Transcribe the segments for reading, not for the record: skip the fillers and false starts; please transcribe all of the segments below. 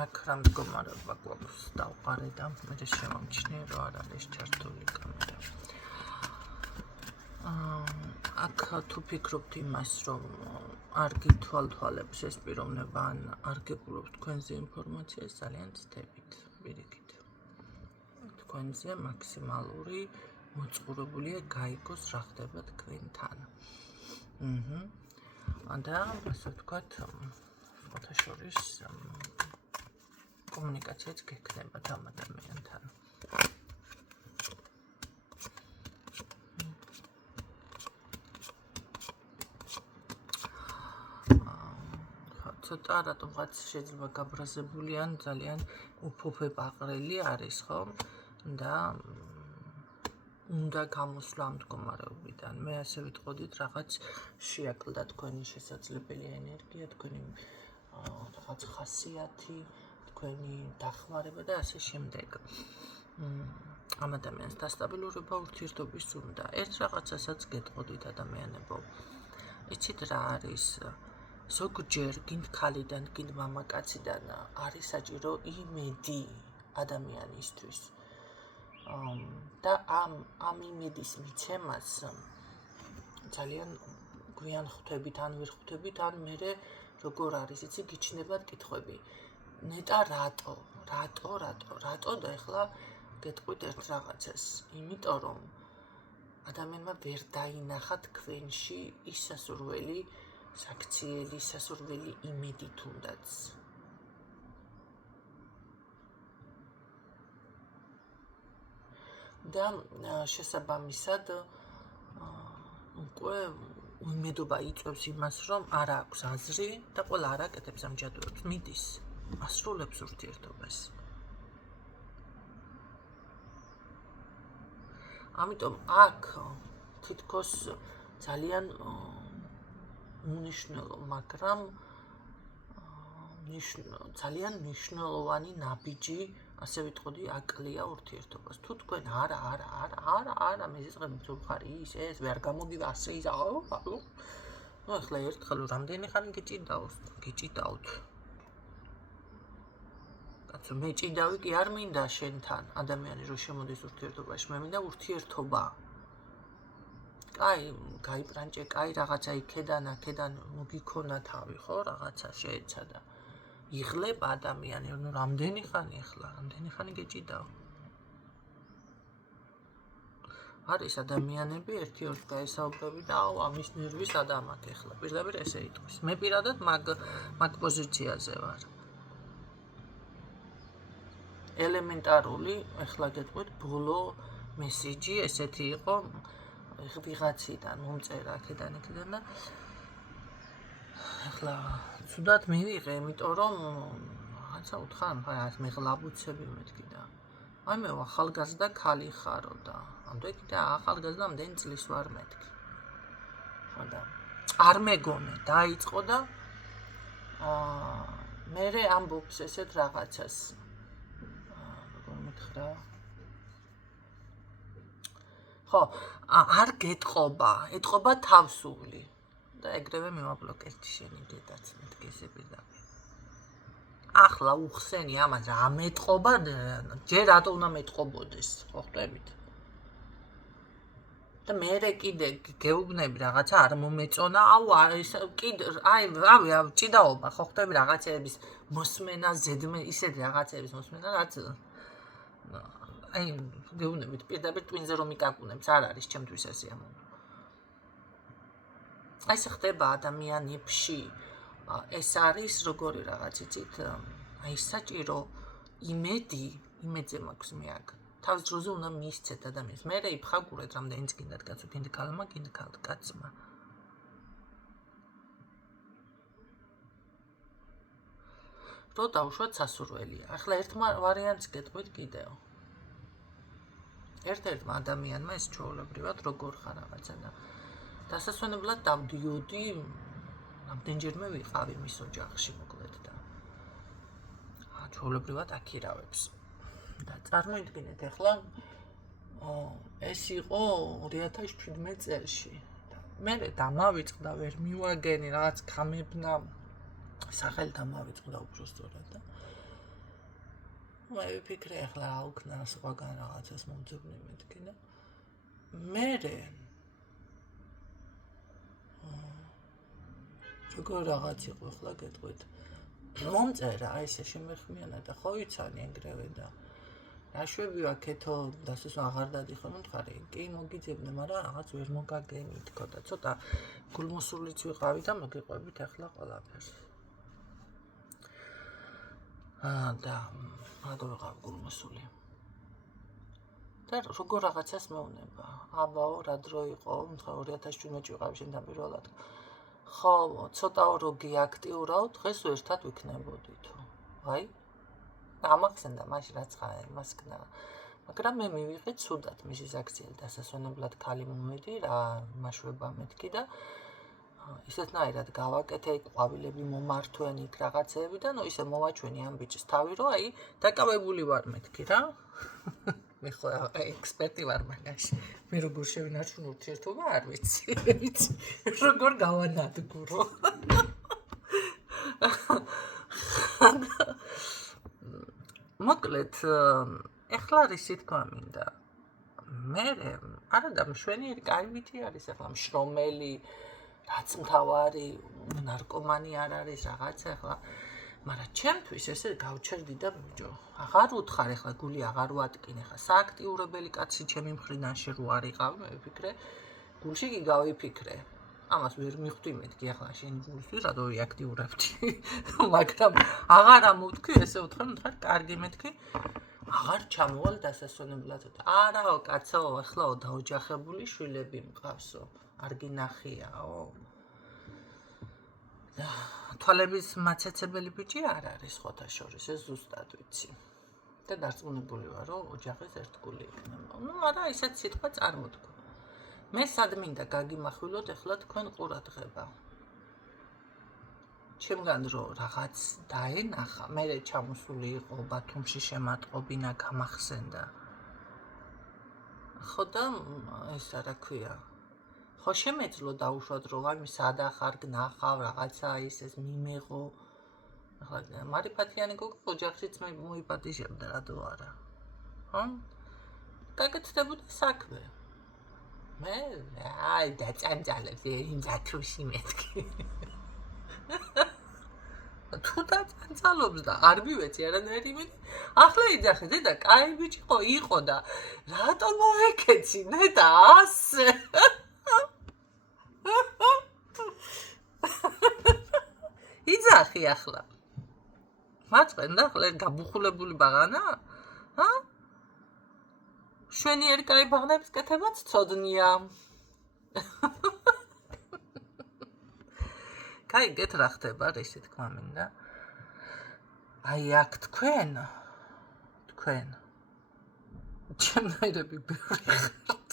აქ რა მდგომარეობა გვაქვს დავყარე და მე შემომჩნია რომ არ არის ჩართული კამერა. აქ თუ ფიქრობთ იმას რომ არ გითვალთვალებს ეს პიროვნება ან არ გეპყრობთ თქვენზე ინფორმაციას ძალიან ცდებით პირიქით. თქვენზე მაქსიმალური მოწყურებულია გაიგოს რა ხდება თქვენთან. და ასე ვთქვათ, სხვათა შორის კომუნიკაციაც გექნება ამ ადამიანთან. ცოტა რატომღაც შეიძლება გაბრაზებული ან ძალიან უფუფე ბაყრელი არის, ხო? და უნდა გამოსვლა ამ მდგომარეობიდან. მე ასე ვიტყოდით, რაღაც შეაკლდა თქვენი შესაძლებელი ენერგია, თქვენი რაღაც ხასიათი, თქვენი დახმარება და ასე შემდეგ. ამ ადამიანს დასტაბილურება ურთიერთობის უნდა. ერთ რაღაცასაც გეტყოდით ადამიანებო. იცით რა არის? ზოგჯერ გინდ ქალიდან, გინდ მამაკაციდან არის საჭირო იმედი ადამიანისთვის. და ამ იმედის მიცემას ძალიან გვიან ხვდებით, ან ვერ ხვდებით, ან მერე როგორ არის, იცი, გიჩნდებათ კითხვები. ნეტა რატო და ეხლა გეტყვით ერთ რაღაცას. იმიტომ რომ ადამიანმა ვერ დაინახა თქვენში ის სასურველი საქციელი, სასურველი იმედი თუნდაც. და შესაბამისად უკვე იმედობა იწვევს იმას, რომ არ აქვს აზრი და ყველა არ აკეთებს ამ ჯადოებს, მიდის, ასრულებს ურთიერთობას. ამიტომ აქ თითქოს ძალიან უნიშნელო, მაგრამ ძალიან მნიშვნელოვანი ნაბიჯი, ასე ვიტყოდი, აკლია ურთიერთობას. თუ თქვენ არა მეზიწყებით რომ ხარი ეს ვერ გამოდიდა ასე ის ახლა ერთხელ რამდენი ხანი გიჭიდაოთ. კაცო, მე ჭიდავი კი არ მინდა შენთან, ადამიანი რომ შემოდის ურთიერთობაში, მე მინდა ურთიერთობა. კაი, გაიპრანჭე, კაი რაღაცა იქედან მოგიქონა თავი, ხო, რაღაცა შეეცადა. იღლებ ადამიანი, ნუ რამდენი ხანი გეჭიდაო. არის ადამიანები ერთი ორს გაესაუბრები და ამის ნერვის ადამაკ ეხლა. პირდაპირ ესე იტყვის. მე პირადად მაგ პოზიციაზე ვარ. ელემენტარული, ეხლა გეტყვით, ბოლო მესიჯი ესეთი იყო ვიღაციდან მომწერა აქედან და ეხლა ცუდად მივიღე, იმიტომ რომ რაღაცა უთხარ, მეგლაბუცები მეთქი და აი მე ახალგაზრდა ქალი ხარო და ამდენი და ახალგაზრდა ამდენი წლის ვარ მეთქი. და არ მეგონე, დაიწყო და მერე ამბობს ესეთ რაღაცას. როგორ მითხრა? ხო, არ გეტყობა, ეტყობა თავსული. და ეგრევე მივაბლოკეთ შენი დედაც მეთქი ესე პირდაპირ. ახლა უხსენი ამას რა მეტყობა, ჯერ რატო უნდა მეტყობოდეს, ხო ხვდებით? და მერე კიდე გეუბნები რაღაცა არ მომეწონა, ჭიდაობა, ხო ხვდები რაღაცების მოსმენა, ისეთი რაღაცების მოსმენა, რაც გეუბნებით პირდაპირ ტვინზე რომ იკაკუნებს, არ არის ჩემთვის ეს სიამოვნო. აი ეს ხდება ადამიანებში. ეს არის როგორი რაღაც, იცით, აი საჭირო იმედზე მაქვს მე აქ. თავის დროზე უნდა მისცეთ ადამიანს. მერე იფხაგურეთ რამდენიც გინდათ კაცო, გინდა ქალმა, გინდა კაცმა. რო დავუშვათ სასურველია. ახლა ერთ ვარიანტს გეტყვით კიდევ. ერთ-ერთმა ადამიანმა ეს ჩვეულებრივად როგორ ხარ რაღაცა და დასასვენებლად დავდიოდი, რამდენჯერმე ვიყავი მის ოჯახში მოკლედ და ჩვეულებრივად აქირავებს. და წარმოიდგინეთ ახლა ეს იყო 2017 წელში. მე დამავიწყდა, ვერ მივაგენი, რაღაც გამებნა სახელი დამავიწყდა უბრალოდ და მე ვიფიქრე ახლა აუქნა სხვაგან რაღაცას მომძებნი მეთქი და მერე როგორ რაღაც იყო ახლა გეტყვით მომწერა აი ესე შემეხმიანა და ხო იცანი ეგრევე და რაშვები ვაკეთო დასოს აღარ დადიხო მომთხარი კი მოგიძებნე მაგრამ რაღაც ვერ მოგაგენი თქო და ცოტა გულმოსულიც ვიყავი და მოგიყვებით ახლა ყველაფერს და რატო ვიყავ გულმოსული და როგორ რაღაცას მეუნება აბაო რა დრო იყო მხოლოდ 2017 ვიყავი შენთან პირველად ხო ცოტა რო გიაქტიურაო დღეს ერთად ვიქნებოდითო აი ამახსენდა მაშინ რაც ხარ მასკნა მაგრამ მე მივიღე ცუდად მისის აქციელი დასასვენებლად ქალი მომედი რა მაშვება მეთქი და ისეთნაირად გავაკეთე ყვავილები მომართვენ იქ რაღაცეები და ნუ ისე მოვაჩვენი ამ ბიჭის თავი რომ აი დაკავებული ვარ მეთქი რა მე ხო ექსპერტი ვარ მაგაში მე როგორ შევინარჩუნო ურთიერთობა არ ვიცი როგორ გავანადგურო მოკლედ ეხლა რისი თქვა მინდა მე არა და მშვენიერი კაიბიტი არის ახლა მშრომელი რაც მთავარი ნარკომანი არ არის რაღაცა ახლა მაგრამ ჩემთვის ესე გავჩერდი და ბიჭო აღარ უთხარ ახლა გული აღარ ვატკინე ხა სააქტიურებელი კაცი ჩემი მხრიდან შერო არ იყავი მე ვიფიქრე გულში კი გავიფიქრე ამას ვერ მიხვდი მეთქი ახლა შენ გულში რატო ვიაქტიურებდი მაგრამ აღარ ამოვთქვი ესე უთხრა მთარ კარგი მეთქი აღარ ჩამოვალ დასასვენებლად არაო კაცო ახლაო დაოჯახებული შვილები მყავსო არ გინახიაო თვალების მაცეცებელი ბიჭი არ არის ხოთა შორის ეს ზუსტად ვიცი და დარწმუნებული ვარ რომ ოჯახის ერთგული იქნება ნუ არა ისეთ სიტყვა წარმოთქვა მე სად მინდა გაგიმახვილოთ ეხლა თქვენ ყურადღება ჩემგან რომ რაღაც დაენახა მე ჩამოსული იყო ბათუმში შემატყობინა გამახსენდა ხო და ეს რა ქვია ხო შემეძლო დაუშვათ რომ აი სადახარ გნახავ რაღაცა ის მიმეღო ახლა მარიფათიანი გოგო ოჯახშიც მე მოიპატიჟებდა რატო არა ხო გაკეთდებოდა საქმე მე აი დაწანწალებს იმ ზათრუში მეთქი თუ დაწანწალობს და არ მივეცი არანაირი იმედი ახლა იძახე დედა კაი ბიჭი იყო და რატო მოვეკეცინე და ასე იძახი ახლა მაწყენ და ახლა გაბუხულებული ბაღანა შვენიერი კაი ბაღნების კეთებაც ცოდნია კაი გეთ რა ხდება რისი თქმა მინდა აი აქ თქვენ ჩემნაირები ბევრი ხართ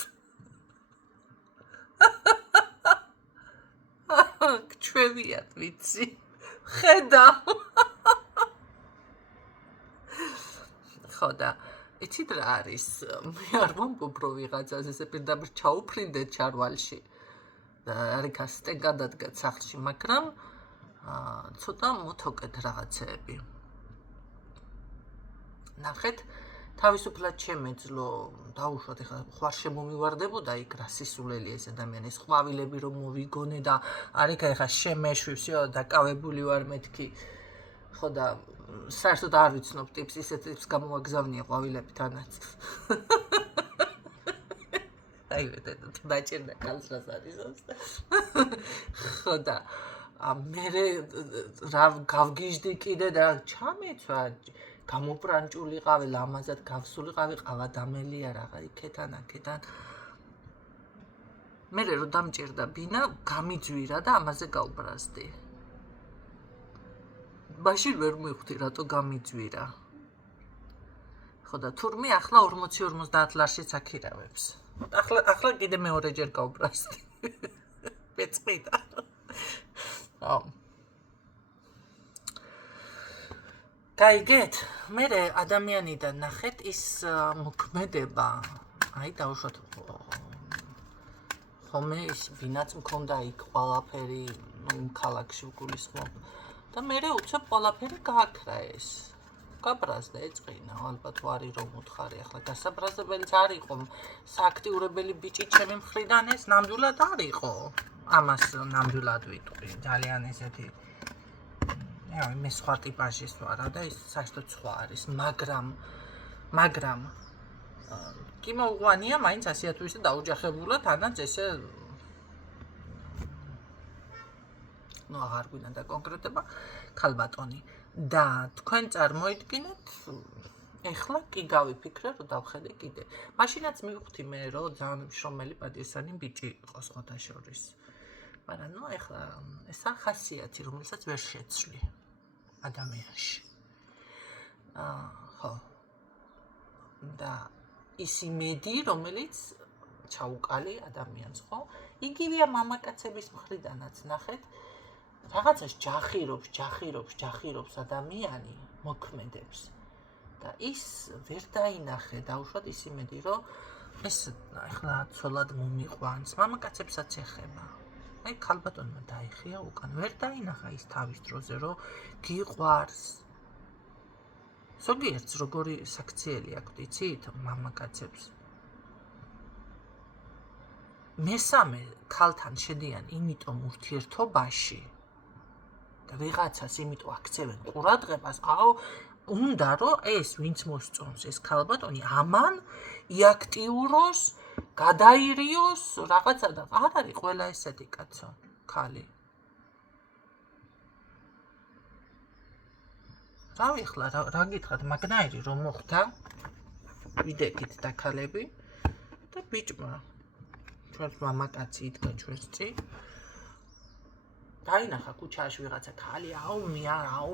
ჩვევიათ ვიცი ხედა ხო და იცით რა არის მე არ მომბობრო ვიღაცას ესე პირდაპირ ჩაუფრინდეთ ჩარვალში და არიქა სტენკა დადგათ სახლში მაგრამ ცოტა მოთოკეთ რაღაცეები ნახეთ თავისუფლად შემეძლო დაუშვათ ეხლა ხوار შემომივარდებოდა იქ რა სისულელი ეს ადამიანი ეს ყვავილები რომ მოვიგონე და არიქა ეხლა შემეშვი всё დაკავებული ვარ მეთქი ხო და საერთოდ არ ვიცნობ ტიპს ისეთ ტიპს გამოვაგზავნია ყვავილებთანაც აი ვეთე დაჭერდა კალს რას არის ხო და მე რა გავგიჟდი კიდე და ჩამეცვა გამოპრანჭულიყავი ლამაზად გავსულიყავი ყავადამელია რაღა იქეთან აქეთან მე რო დამჭერდა ბინა გამიძვირა და ამაზე გავბრაზდი მაშინ ვერ მივხვდი რატო გამიძვირა ხო და თურმე ახლა 40-50 ლარშიც აქირავებს ახლა კიდე მეორეჯერ გავბრაზდი მეწყიდა გაიგეთ მე ადამიანიდან ნახეთ ის მოქმედება აი დაუშვათ ხომე ის ბინაც მქონდა იქ ყველაფერი იმ ქალაქში გულისხმობ და მე უცებ ყველაფერი გააქრა ეს გაბრაზდა ეწყინა, ალბათ ვარი რომ უთხარი, ახლა გასაბრაზებელიც არ იყო, სააქტიურებელი ბიჭი ჩემი მხრიდან ეს ნამდვილად არ იყო. ამას ნამდვილად ვიტყვი, ძალიან ესეთი მე სხვა ტიპაჟის ვარა და ის საერთოდ სხვა არის, მაგრამ კი მოუყვანია მაინც ასია თუ ისე დაუჯახებულად, თანაც ესე აღარ გვინდა და კონკრეტება ქალბატონი და თქვენ წარმოიდგინეთ ეხლა კი გავიფიქრე რომ დავხედე კიდე მაშინაც მივხვდი მე რომ ძალიან შრომელი პატიოსანი ბიჭი იყო სხვათა შორის მაგრამ ნუ ეხლა ეს ახასიათი რომელსაც ვერ შეცვლი ადამიანში ხო და ის იმედი რომელიც ჩაუკალი ადამიანს ხო იგივეა მამაკაცების მხრიდანაც ნახეთ რაღაცას ჯახირობს ადამიანი მოქმედებს და ის ვერ დაინახე დაუშვათ ის იმედი რომ ეს ახლა ცოლად მომიყვანს მამაკაცებსაც ეხება აი ქალბატონმა დაიხია უკან ვერ დაინახა ის თავის დროზე რომ გიყვარს ზოგიერთს როგორი საქციელი აქვს იცით მამაკაცებს მესამე ქალთან შედიან იმიტომ ურთიერთობაში და ვიღაცას იმიტომ აქცევენ ყურადღებას უნდა რომ ეს ვინც მოსწონს ეს ქალბატონი ამან იაქტიუროს გადაირიოს რაღაცა და არ არის ყველა ესეთი კაცო ქალი რავი ახლა რა გითხრათ მაგნაირი რომ მოხდა ვიდექით და ქალები და ბიჭმა ჩვენს მამაკაცი იდგა ჩვენს წინ დაინახა ქუჩაში ვიღაცა ქალი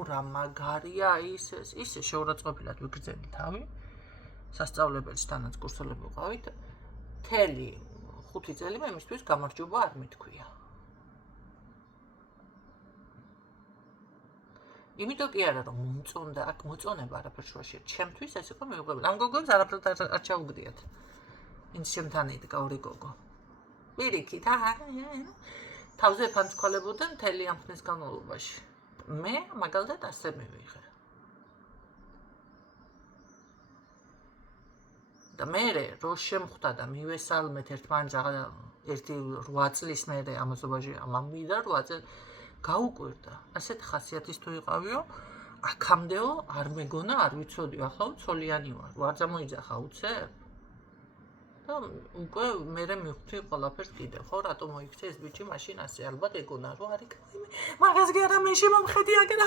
რა მაგარია ისე შეურაცხყოფილად ვიგრძელი თავი სასწავლებელში თანაც კურსელები ვიყავით მთელი 5 წელი მე მისთვის გამარჯობა არ მithქვია იმიტომ კი არა რომ მომწონდა აქ მოწონება არაფერ შუაშია ჩემთვის ეს იყო მიუღებელი ამ გოგოებს არაფერად არ ჩაუგდიათ ვინც ჩემთან იდგა ორი გოგო პირიქით თავზე ფანცქოლებოდნენ მთელი ამ ხნის განმავლობაში მე მაგალითად ასე მივიღე და მე რო შემხვდა და მივესალმეთ ერთმანეთს ერთი 8 წლის მერე ამასობაში ამამდე 8 წელი გაუკვირდა ასეთ ხასიათის თუ იყავიო აქამდეო არ მეგონა არ ვიცოდიო ახლა ცოლიანი ვარ წარმოიძახა უცებ და უკვე მერე მივხვდი ყველაფერს კიდევ ხო რატო მოიქცე ეს ბიჭი მაშინ ასე ალბათ ეგონა რომ არის მაგას კი არა მეში მომხედი აგრა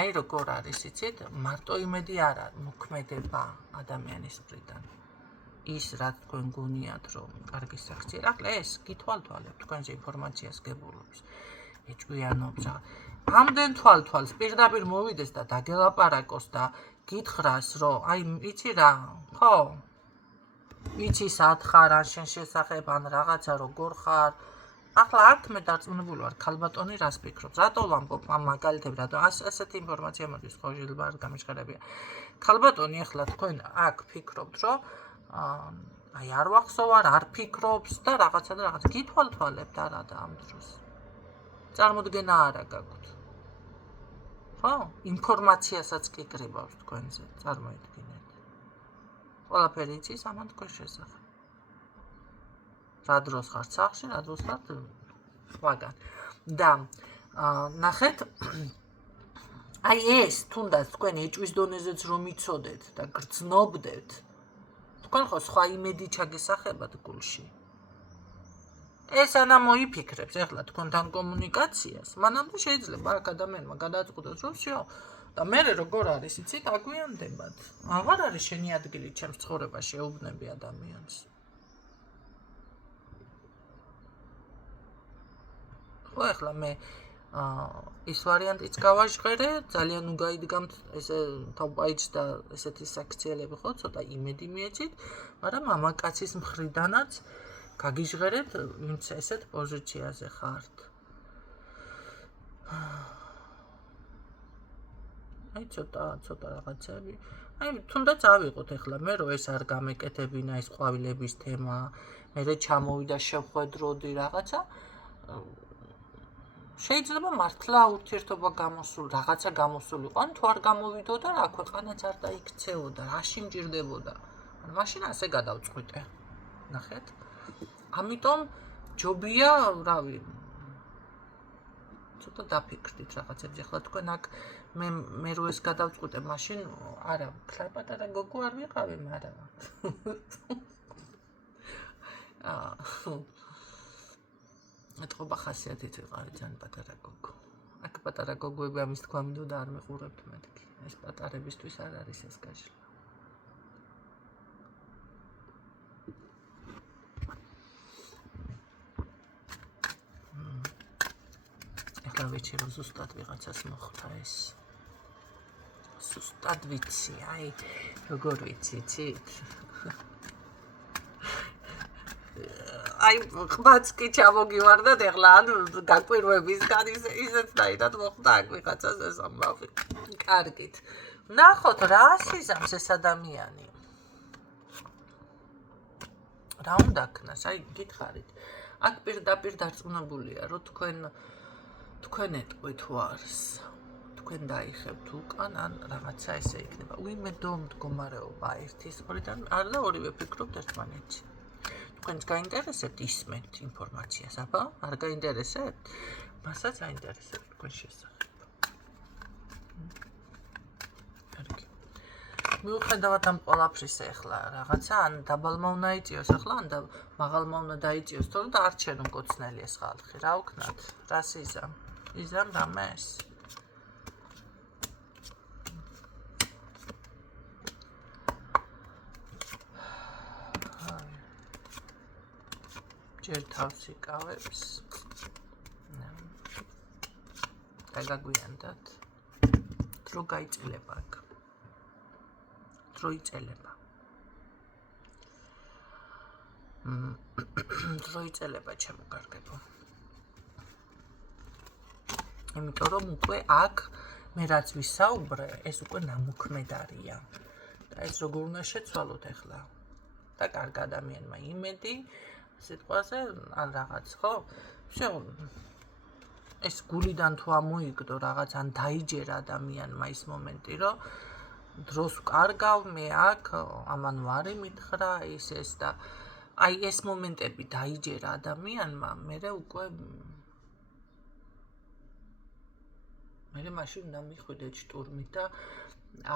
აი როგორ არის იცით მარტო იმედი არა მოქმედება ადამიანის მხრიდან ის რაც თქვენ გონიათ რომ კარგი საქციელი ახლა ეს გითვალთვალებთ თქვენზე ინფორმაციას გებულობს ეჭვიანობს ამდენ თვალთვალს პირდაპირ მოვიდეს და დაგელაპარაკოს და გითხრას რომ აი იცი რა ხო იცი სად ხარ ან შენ შესახებ ან რაღაცა როგორ ხარ ახლა აქ მე დარწმუნებული ვარ ქალბატონი რას ფიქრობს რატო ვამბობ ამ მაგალითებს რატო ასეთი ინფორმაცია მოდის ხო შეიძლება არ გამიშკარებია ქალბატონი ახლა თქვენ აქ ფიქრობთ რომ აი არ ვახსოვარ არ ფიქრობს და რაღაცა გითვალთვალებთ არა და ამ დროს წარმოდგენა არა გაქვთ ხო ინფორმაციასაც კი კრიბავს თქვენზე წარმოიდგინეთ ყველაფერი იცის ამან თქვენ შესახებ რა დროს ხართ სახლში რა დროს ხართ სხვაგან და ნახეთ აი ეს თუნდაც თქვენ ეჭვის დონეზეც რომ იცოდეთ და გრძნობდეთ თქვენ ხო სხვა იმედი ჩაგესახებათ გულში ეს ანა მოიფიქრებს ეხლა თქვენთან კომუნიკაციას მანამდე შეიძლება აქ ადამიანმა გადააწყვეტოს რომ всё და მე როგორ არის იცით აგვიანდებათ აღარ არის შენი ადგილი ჩემს ცხოვრებაში ეუბნები ადამიანს ხო ეხლა მე ის ვარიანტიც გავაჟღერე ძალიან უგაიდგამთ ესე თოპაიჩ და ესეთი საქციელები ხო ცოტა იმედი მიეცით მაგრამ მამაკაცის მხრიდანაც გაგიჟღერეთ ვინც ესეთ პოზიციაზე ხართ აი ცოტა რაღაცები აი თუნდაც ავიღოთ ახლა მე რო ეს არ გამეკეთებინა ეს ყვავილების თემა, მე ჩამოვიდა შევხვედროდი რაღაცა შეიძლება მართლა ურთიერთობა გამოსულ რაღაცა გამოსულიყო, ან თუ არ გამოვიდოდა რა ქვეყანაც არ დაიქცეოდა, რაში მჭირდებოდა. ან მაშინ ასე გადავწყვიტე. ნახეთ? ამიტომ ჯობია, რავი, ცოტა დაფიქრდით რაღაცებზე. ახლა თქვენ აქ მე რო ეს გადავწყვიტე, მაშინ არა, პატარა გოგო არ ვიყავი, მაგრამ ეთყობა ხასიათით ვიყავი ძალიან პატარა გოგო. აქ პატარა გოგოები ამის თქვა მინდოდა არ მიყურებთ მეთქი. ეს პატარებისთვის არ არის ეს გაშლა. ახლა ვიცი რომ ზუსტად ვიღაცას მოხვდა ეს. ზუსტად ვიცი, აი, როგორ ვიცით? აი, ყბაც კი ჩამოგივარდათ ახლა ან გაკვირვებისგან ისეც დაიდათ მოხდა აქ ვიღაცას ეს ამბავი. კარგით. ნახოთ რა ასიზამს ეს ადამიანი. რა უნდა ქნას? აი, გითხარით. აქ პირდაპირ დარწმუნებულია, რომ თქვენ ეტყვით ვარს. თქვენ დაიხებთ უკან ან რაღაცა ესე იქნება. უიმედო მდგომარეობა ერთის ორიდან არ და ორივე ფიქრობთ ერთმანეთში. თქვენს გაინტერესებთ ისმენთ ინფორმაციას, აბა? არ გაინტერესებთ? მასაც აინტერესებთ თქვენ შესახებ. კარგი. მიუხედავად ამ ყველაფრის ახლა რაღაცა ან დაბალმა უნდა იწიოს ახლა ან მაღალმა უნდა დაიწიოს, თორემ დაარჩენ მკოცნელი ეს ხალხი. რა ვქნათ? რას იზამ? იზამ რამეს? ჯერ თავს იკავებს. დაგაგვიანდათ. დრო გაიწელება აქ. დრო იწელება. დრო იწელება ჩემო კარგებო. იმიტომ რომ უკვე აქ მე რაც ვისაუბრე, ეს უკვე ნამოქმედარია. და ეს როგორ უნდა შეცვალოთ ახლა? და კარგ ადამიანმა იმედი სიტყვაზე ან რაღაც, ხო? ეს გულიდან თუ ამოიგდო რაღაც ან დაიჯერა ადამიანმა ის მომენტი, რომ დროს ვკარგავ, მე აქ ამან ვარი მითხრა ეს და აი ეს მომენტები დაიჯერა ადამიანმა, მე უკვე მე მაშინ უნდა მიხვიდეთ შტურმით და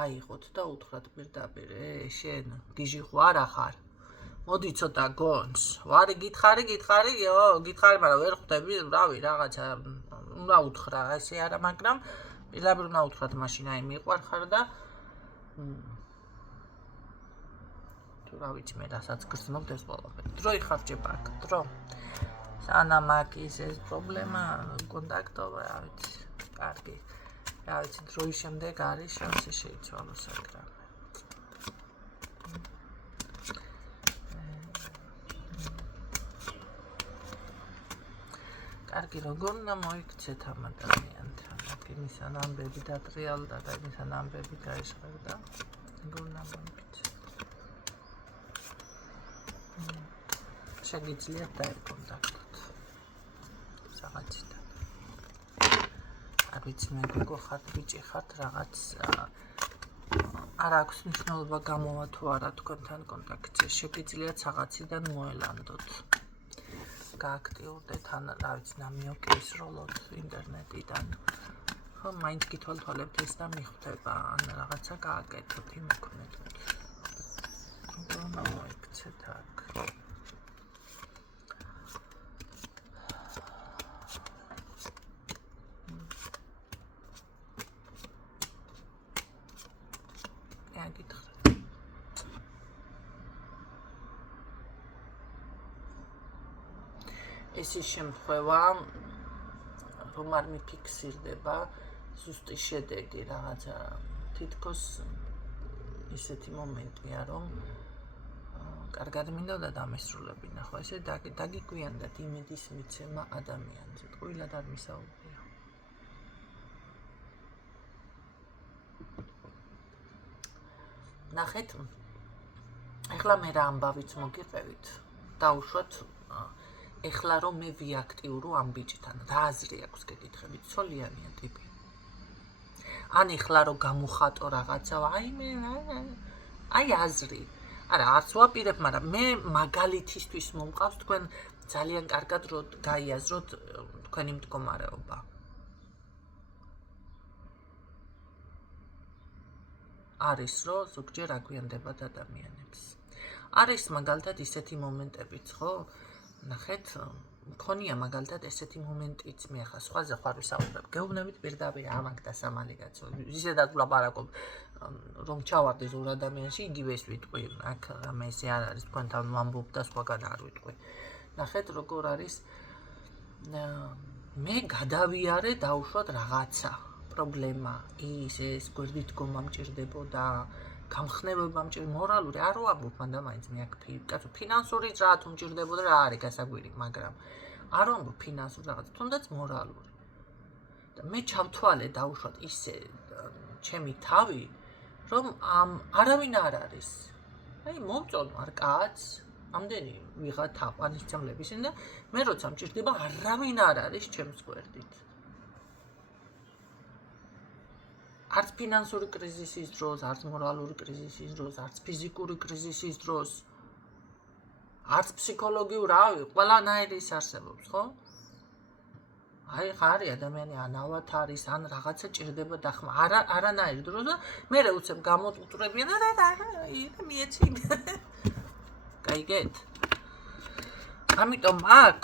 აიღოთ და უთხრათ პირდაპირ, შენ გიჟი ხარ ახარ? მოდი ცოტა გონს. ვარი გითხარი, გითხარი, მაგრამ ვერ ხვდები, რავი, რაღაცა უნდა უთხრა, ესე არა, მაგრამ პირდაპირ უნდა უთხრათ მაშინ აი მიყვარ ხარ და თუ რა ვიცი მე რასაც გრძნობთ ეს ყველაფერი. დრო იხარჯება აქ, დრო. სანამ აქ ის პრობლემა, კონტაქტობა, რა ვიცი, კარგი. რა ვიცი, დროის შემდეგ არის შანსი შეიცვალოს აქ რა. კარგი, როგორ უნდა მოიქცეთ ამ ადამიანთან? იმის ან ამბები დატრიალდა და იმის ან ამბები გაეშღერდა. როგორ უნდა მოიქცეთ? შეგიძლიათ დაეკონტაქტოთ. საღაციდან. არ ვიცი მე გოგო ხართ, ბიჭი ხართ, რაღაც არ აქვს მნიშვნელობა გამოვა თუ არა თქვენთან კონტაქტზე. შეგიძლიათ საღაციდან მოელანდოთ. გააქტიურდეთ ან რა ვიცი ნამიოკეისროლოთ ინტერნეტიდან. ხო, მაინც გითვალთვალებთ ეს და მიხვდება, ან რაღაცა გააკეთოთ, იმექმნებოდ. როგორ უნდა მოიქცეთ აქ? ეს ის შემთხვევა, რომ არ მიფიქსირდება ზუსტი შედეგი რაღაცა თითქოს ისეთი მომენტია, რომ კარგად მინდოდა დამესრულებინა, ხო, ესე დაგიგვიანდათ იმედის მიცემა ადამიანზე, ტყუილად არ მისაუბრია. ნახეთ, ეხლა მე რა ამბავიც მოგიყევით, დაუშვათ, ეხლა რომ მე ვიაქტიურო ამ ბიჭთან, რა აზრი აქვს გეკითხებით, ცოლიანია ტიპი. ან ეხლა რომ გამოხატო რაღაცა, აი აზრი. არა, არც ვაპირებ, მაგრამ მე მაგალითისთვის მომყავს თქვენ ძალიან კარგად რომ გაიაზროთ თქვენი მდგომარეობა. არის რომ ზოგჯერ აგვიანდებათ ადამიანებს. არის მაგალითად ისეთი მომენტებიც, ხო? ნახეთ, მქონია მაგალითად ესეთი მომენტიც, მე ახლა სხვაზე ხარ ვისაუბრებ, გეუბნებით პირდაპირ ამაკ და სამალი კაცო. ისედაც ვლაპარაკობ, რომ ჩავარდი ზურ ადამიანში, იგივე ეს ვიტყვი, აქ რამე ესე არ არის, თქვენთან ვამბობ და სხვაგან არ ვიტყვი. ნახეთ, როგორ არის, მე გადავიარე დაუშვათ რაღაცა პრობლემა, ეს გვერდით გომა მჭირდებოდა, გამხნევება მჭირდება, მორალური არ ვამბობ, მანდა მაინც მე აქ კაცო ფინანსური რა თუ მჭირდებოდა რა არის გასაგვირი, მაგრამ არ ვამბობ ფინანსური რაღაც, თუნდაც მორალური. და მე ჩავთვალე დაუშვათ ისე ჩემი თავი, რომ არავინ არ არის. აი მომწონო არ კაც, ამდენი ვიღა თაყვანისმცემლების და მე როცა მჭირდება არავინ არ არის ჩემს გვერდით. არც ფინანსური კრიზისის დროს, არც მორალური კრიზისის დროს, არც ფიზიკური კრიზისის დროს, არც ფსიქოლოგიურ, ყველანაირი ის არსებობს, ხო? აი ხარი ადამიანი ანავათ არის, ან რაღაცა ჭირდება დახმა, არანაირი დროს და მე უცებ გამოტუტრებიან და მიეცი. გაიგეთ? ამიტომ აქ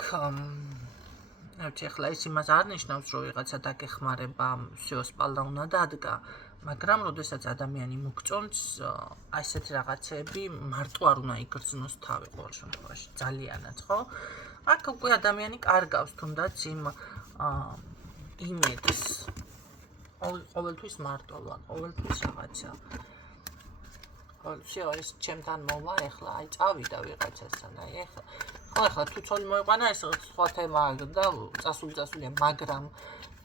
ეხლა ის იმას არ ნიშნავს, რომ ვიღაცა დაგეხმარება, всё სპალდა უნდა დადგა, მაგრამ როდესაც ადამიანი მოგწონს, ასეთი რაღაცები მარტო არ უნდა იგრძნოს თავი ყოველ შემთხვევაში, ძალიანაც, ხო? აქ უკვე ადამიანი კარგავს თუნდაც იმ იმედს. ყოველთვის მარტოა, ყოველთვის რაღაცა. всё ეს ჩემთან მოვა, ეხლა აი წავიდა ვიღაცასთან, აი ეხლა თუ ცოლი მოიყვანა, ეს სხვა თემა და წასულია, მაგრამ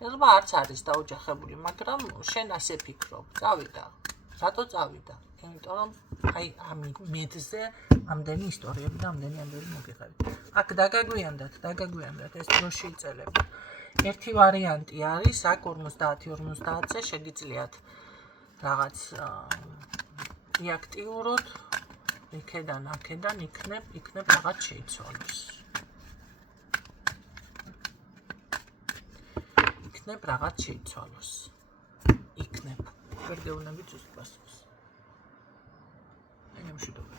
ეხლა არც არის დაოჯახებული, მაგრამ შენ ასე ფიქრობ, წავიდა. რატო წავიდა? იმიტომ რომ აი ამ მედზე ამდენი ისტორიები და ამდენი ამბები მოგიღებით. აქ დაგაგვიანდათ ეს დროში იწელები. ერთი ვარიანტი არის, აქ 50-50-ზე შეგიძლიათ რაღაც იაქტიუროთ, იქედან იქნებ რაღაც შეიცვალოს. იქნებ. ვერ გეუბნებით ზუსტ პასუხს. აი ამშვიდობა.